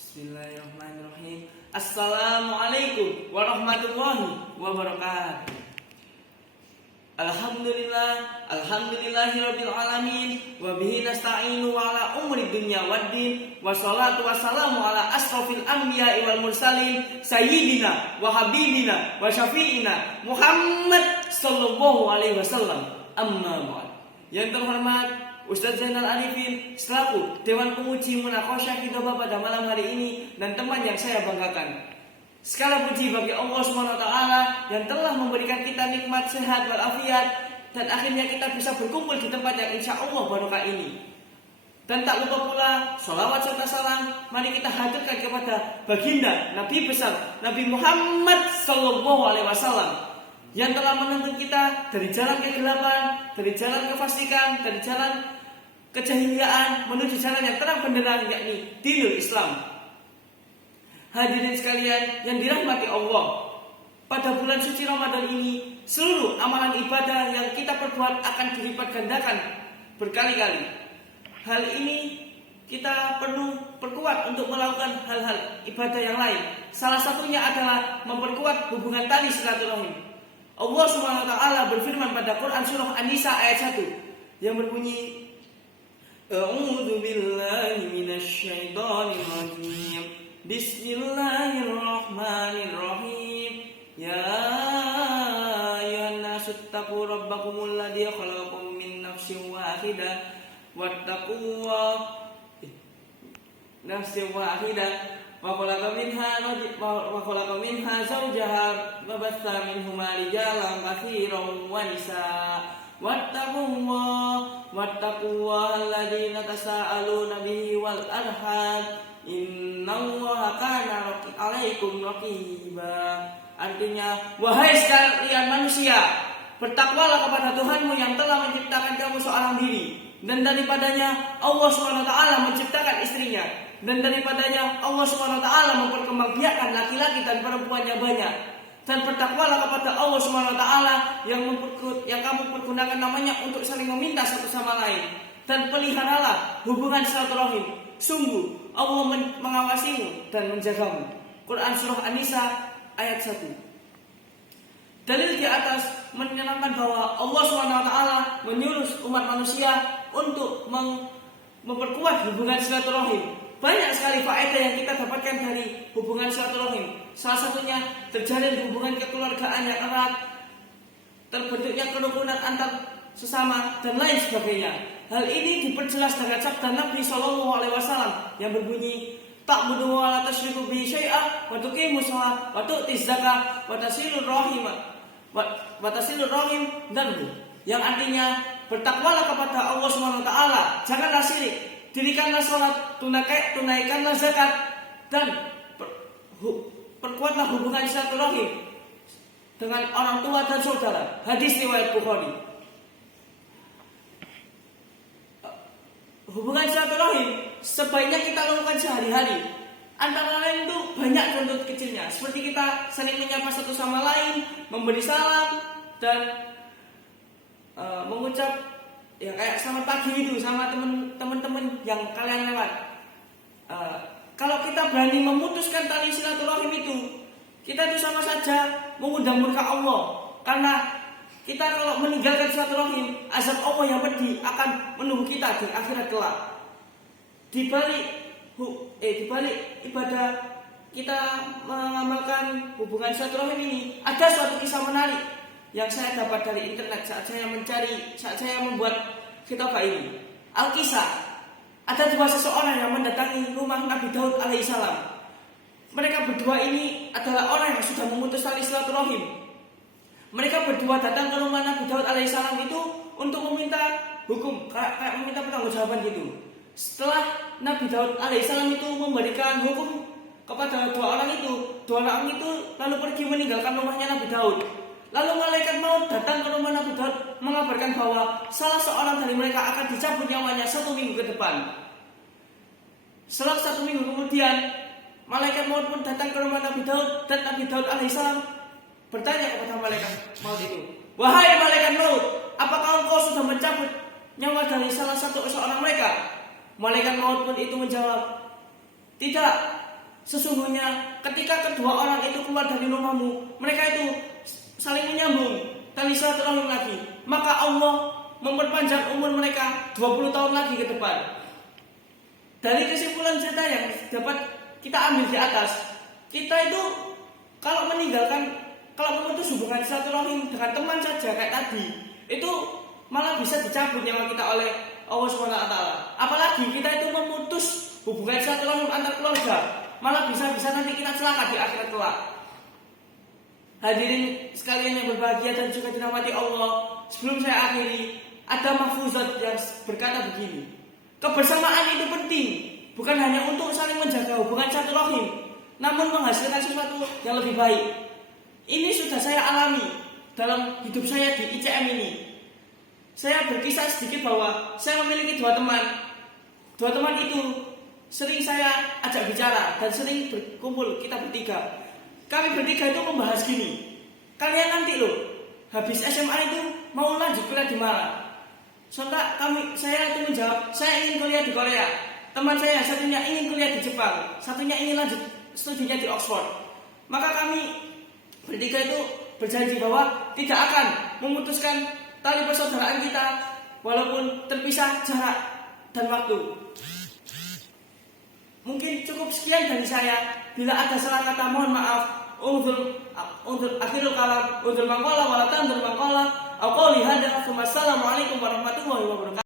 Bismillahirrahmanirrahim. Assalamualaikum warahmatullahi wabarakatuh. Alhamdulillahirabbil alamin wa bihi nasta'inu ala umuri dunya waddin wassalatu wassalamu ala asrofil anbiya'i wal mursalin sayyidina wa habibina wa syafi'ina Muhammad sallallahu alaihi wasallam. Amma ba'd. Yang terhormat Ustaz Zainal Arifin selaku Dewan Penguji Munaqasyah Khidabah pada malam hari ini dan teman yang saya banggakan. Segala puji bagi Allah SWT yang telah memberikan kita nikmat sehat walafiat dan akhirnya kita bisa berkumpul di tempat yang insya Allah barokah ini. Dan tak lupa pula sholawat serta salam mari kita haturkan kepada baginda Nabi besar Nabi Muhammad sallallahu alaihi wasallam yang telah menuntun kita dari jalan kegelapan, dari jalan kefasikan, dari jalan kejahiliaan menuju jalan yang terang benderang yakni dinul Islam. Hadirin sekalian yang dirahmati Allah, pada bulan suci Ramadan ini seluruh amalan ibadah yang kita perbuat akan dilipat gandakan berkali-kali. Hal ini kita perlu perkuat untuk melakukan hal-hal ibadah yang lain. Salah satunya adalah memperkuat hubungan tali silaturahim. Allah SWT berfirman pada Quran surah An-Nisa ayat 1 yang berbunyi A'udzu billahi minasy syaithanir rajim. Bismillahirrahmanirrahim. Ya ayyuhan nasu taqu rabbakumul ladzi khalaqakum min nafsin wahidah wattaqullaha nafsin wahidah wa khalaqa minha zawjaha wa batha minhuma rijalan katsiran wa nisaa wattaqullaha alladzina tasaaluna bihi wal arham innallaha kana alaikum raqiba. Artinya, wahai sekalian manusia, bertakwalah kepada Tuhanmu yang telah menciptakan kamu seorang diri, dan daripadanya Allah SWT menciptakan istrinya, dan daripadanya Allah SWT memperkembangbiakkan laki-laki dan perempuannya banyak. Dan bertakwalah kepada Allah SWT yang kamu pergunakan namanya untuk saling meminta satu sama lain. Dan peliharalah hubungan silaturahim. Sungguh Allah mengawasimu dan menjagamu. Quran surah An-Nisa ayat 1. Dalil di atas menerangkan bahwa Allah SWT menyuruh umat manusia untuk memperkuat hubungan silaturahim. Banyak sekali faedah yang kita dapatkan dari hubungan silaturahim. Salah satunya terjalin hubungan kekeluargaan yang erat, terbentuknya kerukunan antar sesama dan lain sebagainya. Hal ini diperjelas dengan sabda Nabi Shallallahu Alaihi Wasallam yang berbunyi, ta'budu wa la tusyriku bihi syai'an wa tuqimus shalah wa tu'tiz zakah wa tasilur rahim dan yang artinya bertakwalah kepada Allah SWT, janganlah syirik, dirikanlah sholat, tunaikanlah zakat, dan perkuatlah hubungan silaturahim dengan orang tua dan saudara. Hadis riwayat Bukhari. Hubungan silaturahim sebaiknya kita lakukan sehari-hari. Antara lain itu banyak contoh kecilnya, seperti kita saling menyapa satu sama lain, memberi salam, dan mengucap ya kayak selamat pagi itu sama teman-teman yang kalian lewat. Kalau kita berani memutuskan tali silaturahim itu, kita itu sama saja mengundang murka Allah. Karena kita kalau meninggalkan silaturahim, azab Allah yang pedih akan menunggu kita di akhirat kelak. Di balik ibadah kita mengamalkan hubungan silaturahim ini, ada suatu kisah menarik yang saya dapat dari internet saat saya membuat khitbah ini. Al-Kisah, ada dua seseorang yang mendatangi rumah Nabi Daud alaihissalam. Mereka berdua ini adalah orang yang sudah memutus tali silaturahim. Mereka berdua datang ke rumah Nabi Daud alaihissalam itu untuk meminta hukum, kayak meminta pertanggungjawaban gitu. Setelah Nabi Daud alaihissalam itu memberikan hukum kepada dua orang itu lalu pergi meninggalkan rumahnya Nabi Daud. Lalu malaikat maut datang ke rumah Nabi Daud mengabarkan bahwa salah seorang dari mereka akan dicabut nyawanya 1 minggu ke depan. Setelah 1 minggu kemudian, malaikat maut pun datang ke rumah Nabi Daud dan Nabi Daud alaihissalam bertanya kepada malaikat maut itu, "Wahai malaikat maut, apakah engkau sudah mencabut nyawa dari seorang mereka?" Malaikat maut pun itu menjawab, "Tidak, sesungguhnya ketika kedua orang itu keluar dari rumahmu, mereka itu saling menyambung tali silaturahim lagi, maka Allah memperpanjang umur mereka 20 tahun lagi ke depan. Dari kesimpulan cerita yang dapat kita ambil di atas, kita itu kalau memutus hubungan silaturahim dengan teman saja kayak tadi, itu malah bisa dicabut nyawa kita oleh Allah SWT. Apalagi kita itu memutus hubungan silaturahim antar keluarga, malah bisa nanti kita celaka di akhirat kelak. Hadirin sekalian yang berbahagia dan juga dirahmati Allah, sebelum saya akhiri, ada mahfuzat yang berkata begini: kebersamaan itu penting, bukan hanya untuk saling menjaga hubungan silaturahim, namun menghasilkan sesuatu yang lebih baik. Ini sudah saya alami dalam hidup saya di ICM ini. Saya berkisah sedikit bahwa saya memiliki dua teman. Dua teman itu sering saya ajak bicara dan sering berkumpul kita bertiga. Kami bertiga itu membahas gini: kalian nanti loh habis SMA itu mau lanjut kuliah di mana? Sontak saya itu menjawab, saya ingin kuliah di Korea. Teman saya satunya ingin kuliah di Jepang, satunya ingin lanjut studinya di Oxford. Maka kami bertiga itu berjanji bahwa tidak akan memutuskan tali persaudaraan kita walaupun terpisah jarak dan waktu. Mungkin cukup sekian dari saya. Bila ada salah kata mohon maaf. Akhirul kalam, mangkola, walatan, mangkola. Aku lihat. Assalamualaikum warahmatullahi wabarakatuh.